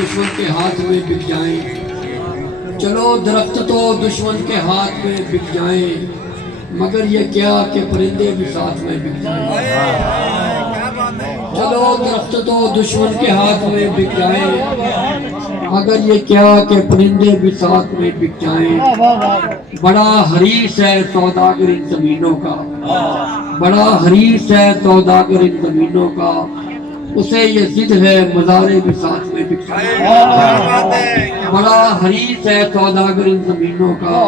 دشمن کے ہاتھ میں بک جائیں، چلو درخت تو دشمن کے ہاتھ میں بک جائیں، مگر یہ کیا کہ پرندے بھی ساتھ میں بک جائیں۔ چلو درخت تو دشمن کے ہاتھ میں بک جائیں، مگر یہ کیا کہ پرندے بھی ساتھ میں بک جائیں۔ بڑا حریص ہے سوداگر ان زمینوں کا، بڑا حریص ہے سوداگر ان زمینوں کا، اسے یہ ضد ہے مزارے بھی ساتھ میں بک جائیں۔ بڑا حریص ہے سوداگر ان زمینوں کا،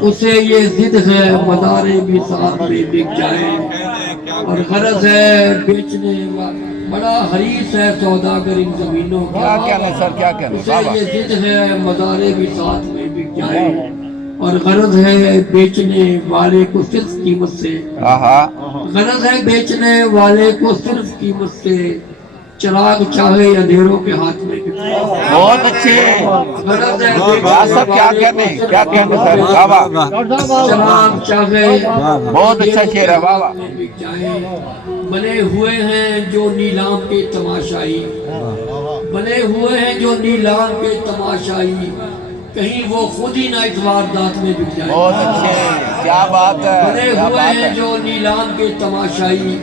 اسے یہ ضد ہے مزارے بھی ساتھ میں بک جائیں۔ اور غرض ہے بیچنے والا، بڑا حریص ہے سوداگر ان زمینوں کا، اسے یہ ضد ہے مزارے بھی ساتھ میں بک جائیں۔ اور غرض ہے بیچنے والے کو صرف قیمت سے، غرض ہے بیچنے والے کو صرف قیمت سے، چراغ چاہے اندھیروں کے ہاتھ میں بک جائے۔ بہت اچھے غرض ہے سب کیا کہتے سر بابا، چراغ چاہے بہت اچھا شعر ہے بابا۔ بک جائیں۔ بنے ہوئے ہیں جو نیلام کے تماشائی، بنے ہوئے ہیں جو نیلام کے تماشائی، کہیں وہ خود ہی نہ اس واردات میں بک جائیں۔ بہت اچھے، کیا بات ہے، بنے کیا ہوئے بات ہیں ہے۔ جو نیلام کے تماشائی،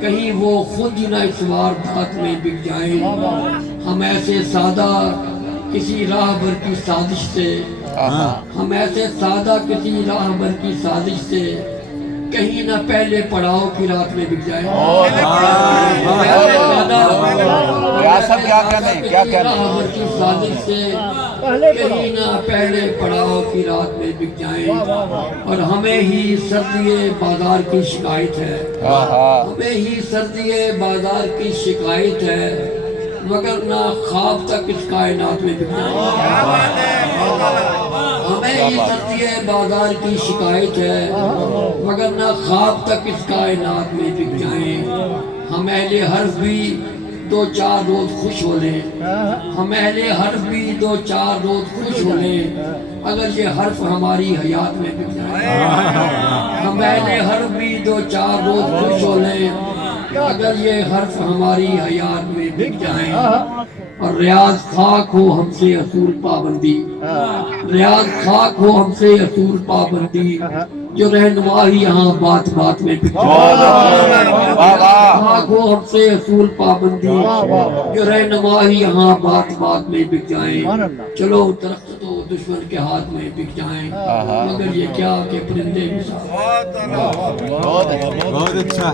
کہیں وہ خود ہی نہ اس واردات میں بک جائیں۔ ہم ایسے سادہ کسی راہ بر کی سازش سے، ہم ایسے سادہ کسی راہ بر کی سازش سے، کہیں نہ پہلے پڑاؤ کی رات میں بک جائیں۔ کیا سب کیا کہنے، کیا کہنے۔ راہ بر کی سازش سے، کہیں نہ پہلے پڑاؤ کی رات میں بک جائیں۔ اور ہمیں ہی سردی بازار کی شکایت ہے، ہمیں ہی سردی بازار کی شکایت ہے، مگر نہ خواب تک اس کائنات میں بک جائیں۔ ہمیں ہی سردی بازار کی شکایت ہے، مگر نہ خواب تک اس کائنات میں بک جائیں۔ ہم اہل حرف بھی دو چار روز خوش ہو لیں، ہم اہل حرف بھی دو چار روز خوش ہو لیں، اگر یہ حرف ہماری حیات میں بک جائیں۔ ہم اہل حرف بھی دو چار روز خوش ہو لیں، اگر یہ حرف ہماری حیات میں بک جائیں۔ اور ریاض خاک ہو ہم سے اصول پابندی، ریاض خاک ہو ہم سے اصول پابندی، جو رہنمائی یہاں بات بات میں بک جائے۔ خاک ہو ہم سے اصول پابندی، جو رہنمائی یہاں بات بات میں بک جائیں۔ چلو درخت تو دشمن کے ہاتھ میں بک جائیں، مگر یہ کیا کہ پرندے بھی ساتھ۔ بہت اچھا۔